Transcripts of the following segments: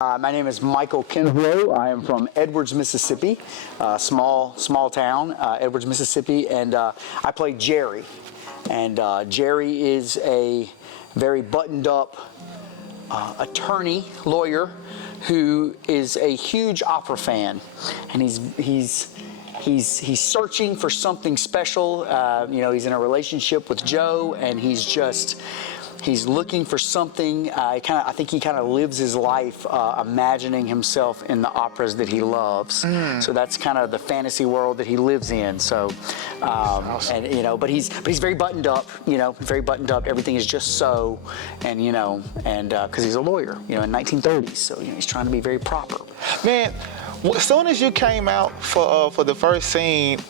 My name is Michael Kinslow. I am from Edwards, Mississippi, small town, Edwards, Mississippi, and I play Jerry. And Jerry is a very buttoned-up attorney, lawyer, who is a huge opera fan, and he's searching for something special. He's in a relationship with Joe, and he's looking for something. I think he kind of lives his life imagining himself in the operas that he loves. So that's kind of the fantasy world that he lives in. So, awesome. and but he's very buttoned up. Very buttoned up. Everything is just so, and because he's a lawyer. In 1930s. So he's trying to be very proper. Man, as soon as you came out for the first scene,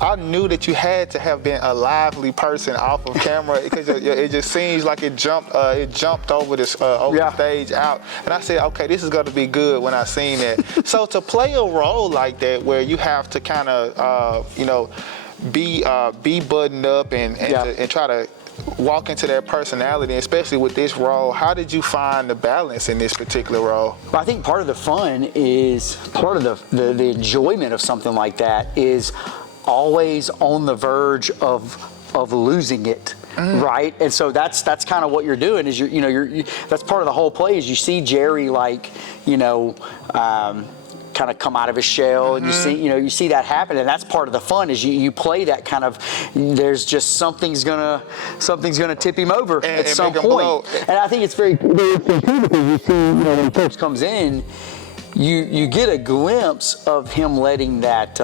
I knew that you had to have been a lively person off of camera because it just seems like it jumped over the stage out, and I said, okay, this is going to be good when I seen that. So to play a role like that where you have to kind of be buttoned up and try to walk into their personality, especially with this role, how did you find the balance in this particular role? I think part of the fun is, part of the enjoyment of something like that is always on the verge of losing it. Right, and so that's kind of what you're doing. Is that's part of the whole play. Is you see Jerry kind of come out of his shell, and you see that happen, and that's part of the fun. Is you play that kind of, there's just something's gonna tip him over at some point. And I think it's very interesting too, because you see, when he first comes in, you get a glimpse of him letting that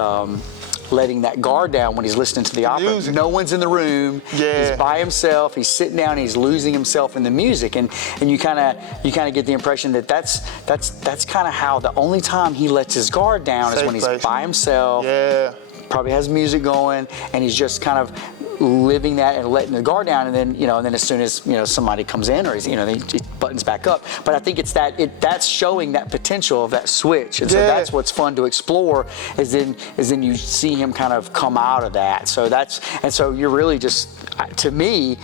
guard down when he's listening to the opera. Music. No one's in the room. Yeah. He's by himself. He's sitting down. He's losing himself in the music, and you kind of get the impression that that's kind of how the only time he lets his guard down is when he's by himself. Yeah. Probably has music going, and he's just kind of living that and letting the guard down, and then as soon as somebody comes in, or he buttons back up. But I think it's that's showing that potential of that switch, and so that's what's fun to explore. Is then you see him kind of come out of that. So you're really just, to me,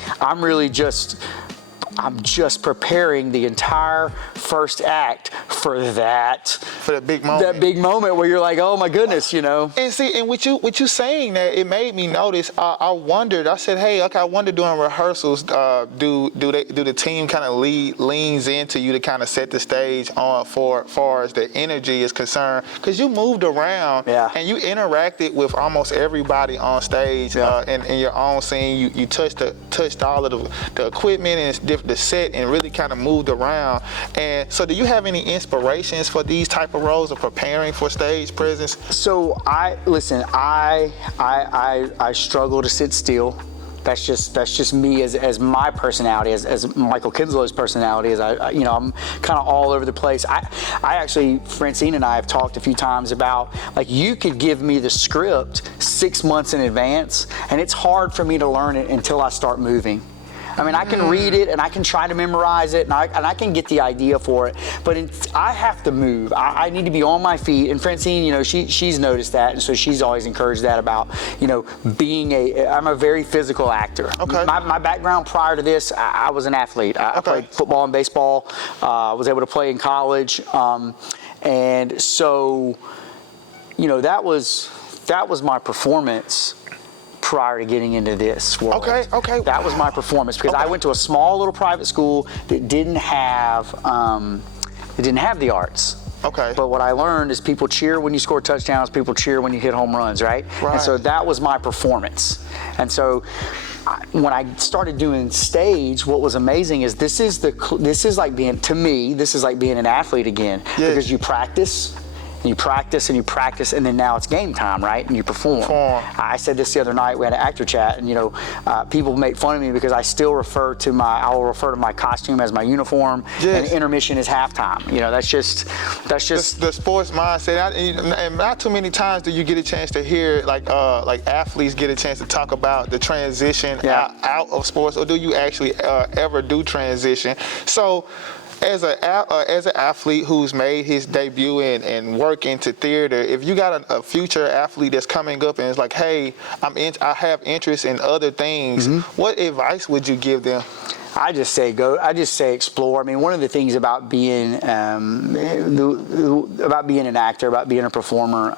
I'm just preparing the entire first act for that big moment. That big moment where you're like, oh my goodness, And see, and with you saying that, it made me notice. I wondered. I said, hey, okay, I wonder during rehearsals, do the team kind of leans into you to kind of set the stage on for far as the energy is concerned? Because you moved around and you interacted with almost everybody on stage in your own scene. You touched all of the equipment and the set, and really kind of moved around. And so do you have any inspirations for these type of roles of preparing for stage presence? So I struggle to sit still. That's just me as my personality, as Michael Kinslow's personality. I'm kind of all over the place. I actually, Francine and I have talked a few times about, like, you could give me the script 6 months in advance, and it's hard for me to learn it until I start moving. I mean, I can read it and I can try to memorize it, and I can get the idea for it, but I have to move. I need to be on my feet. And Francine, she's noticed that, and so she's always encouraged that about, I'm a very physical actor. Okay. My background prior to this, I was an athlete. I played football and baseball. I was able to play in college, and so, that was my performance prior to getting into this world. Okay. That was my performance, because I went to a small little private school that didn't have the arts. Okay. But what I learned is people cheer when you score touchdowns, people cheer when you hit home runs, right? And so that was my performance. And so when I started doing stage, what was amazing is this is like being an athlete again, because you practice. And you practice and you practice, and then now it's game time, right? And you perform. I said this the other night. We had an actor chat, and people make fun of me because I will refer to my costume as my uniform, and intermission is halftime. That's just the sports mindset. And not too many times do you get a chance to hear like athletes get a chance to talk about the transition out of sports, or do you actually ever do transition? So As an athlete who's made his debut and work into theater, if you got a future athlete that's coming up and it's like, hey, I have interest in other things, what advice would you give them? I just say go. I just say explore. I mean, one of the things about being an actor, about being a performer.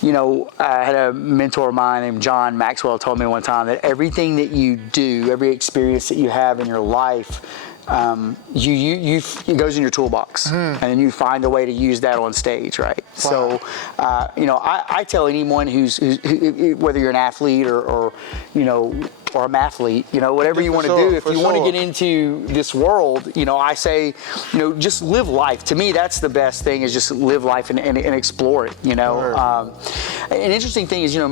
You know, I had a mentor of mine named John Maxwell told me one time that everything that you do, every experience that you have in your life, it goes in your toolbox, and then you find a way to use that on stage, right? Wow. So, you know, I tell anyone who's whether you're an athlete or you know, or a mathlete, you know, whatever you want to do, if you want to get into this world, you know, I say, you know, just live life. To me, that's the best thing, is just live life and explore it, you know. Sure. An interesting thing is, you know,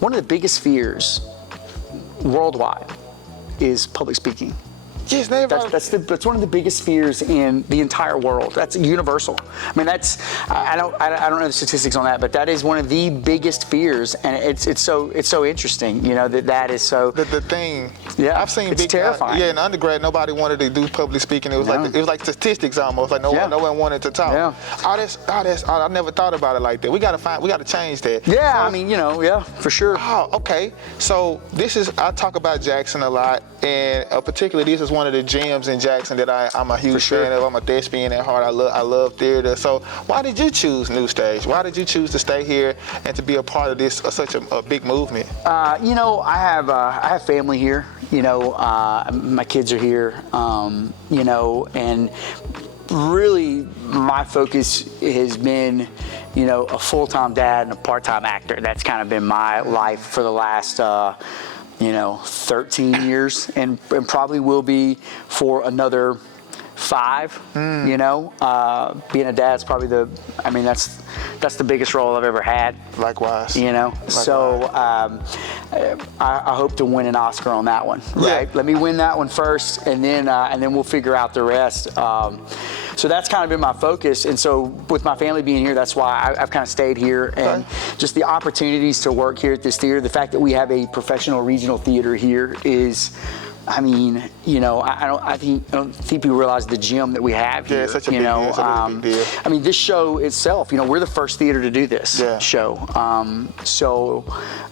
one of the biggest fears worldwide is public speaking. Yes, that's one of the biggest fears in the entire world. That's universal. I mean, I don't know the statistics on that, but that is one of the biggest fears, and it's so interesting. You know, that is so. The thing. Yeah, I've seen it's terrifying. In undergrad, nobody wanted to do public speaking. It was like statistics almost. Like no one wanted to talk. Yeah. I never thought about it like that. We got to change that. Yeah, so, I mean, you know, yeah, for sure. Oh, okay. So I talk about Jackson a lot, and particularly this is one of the gyms in Jackson that I'm a huge fan of. I'm a thespian at heart. I love theater. So why did you choose New Stage? Why did you choose to stay here and to be a part of this such a big movement? You know, I have family here. You know, my kids are here. You know, and really my focus has been, you know, a full-time dad and a part-time actor. That's kind of been my life for the last 13 years, and probably will be for another 5. You know, being a dad's probably that's the biggest role I've ever had. Likewise. You know, so I hope to win an Oscar on that one. Right. Yeah. Let me win that one first, and then we'll figure out the rest. So that's kind of been my focus, and so with my family being here, that's why I've kind of stayed here, and just the opportunities to work here at this theater, the fact that we have a professional regional theater here is, I mean, you know, I don't think people realize the gym that we have here. Yeah, it's such a big deal. It's a big deal. I mean, this show itself, you know, we're the first theater to do this show. So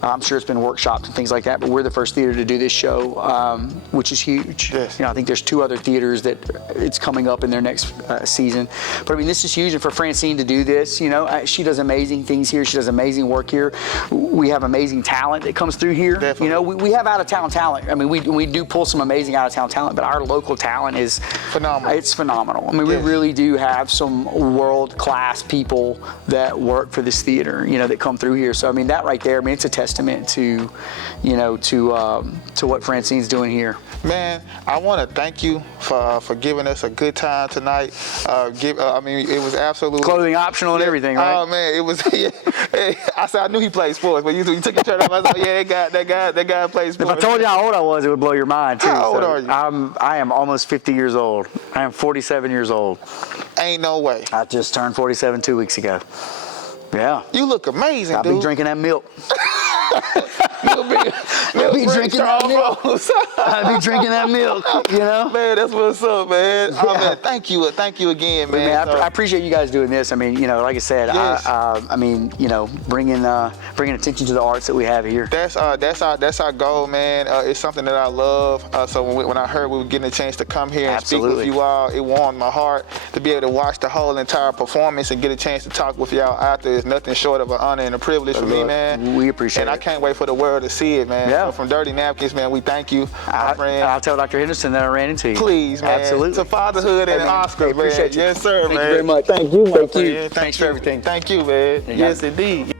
I'm sure it's been workshopped and things like that, but we're the first theater to do this show, which is huge. Yes. You know, I think there's 2 other theaters that it's coming up in their next season. But I mean, this is huge, and for Francine to do this, you know, she does amazing things here. She does amazing work here. We have amazing talent that comes through here. Definitely. You know, we have out-of-town talent. I mean, we do pull some amazing out-of-town talent, but our local talent is phenomenal. It's phenomenal. I mean, we really do have some world-class people that work for this theater, you know, that come through here. So I mean, that right there, I mean, it's a testament to, you know, to what Francine's doing here. Man, I want to thank you for giving us a good time tonight. I mean, it was absolutely clothing optional and everything, right? Oh man, it was. I said I knew he played sports, but you took your shirt off. I was like, yeah, that guy plays sports. If I told you how old I was, it would blow your mind too. How old are you? I am almost 50 years old. I am 47 years old. Ain't no way. I just turned 47 2 weeks ago. Yeah. You look amazing, I've dude. been drinking that milk. You'll be drinking that milk. I'll be drinking that milk, you know? Man, that's what's up, man. Yeah. Oh, man, thank you again, man. I appreciate you guys doing this. I mean, you know, like I said, yes. I mean, you know, bringing attention to the arts that we have here. That's our goal, man. It's something that I love. So when I heard we were getting a chance to come here and speak with you all, it warmed my heart to be able to watch the whole entire performance and get a chance to talk with y'all after. It's nothing short of an honor and a privilege for me, man. We appreciate it. And I can't wait for the world to see it, man. Yeah. So from Dirty Napkins, man, we thank you, my friend. I'll tell Dr. Henderson that I ran into you. Please, man. Absolutely. To fatherhood and Oscars, man. Appreciate you. Yes, sir, man. Thank you very much. Thank you, Thanks for everything. Thank you, man. You got Yes, it. indeed.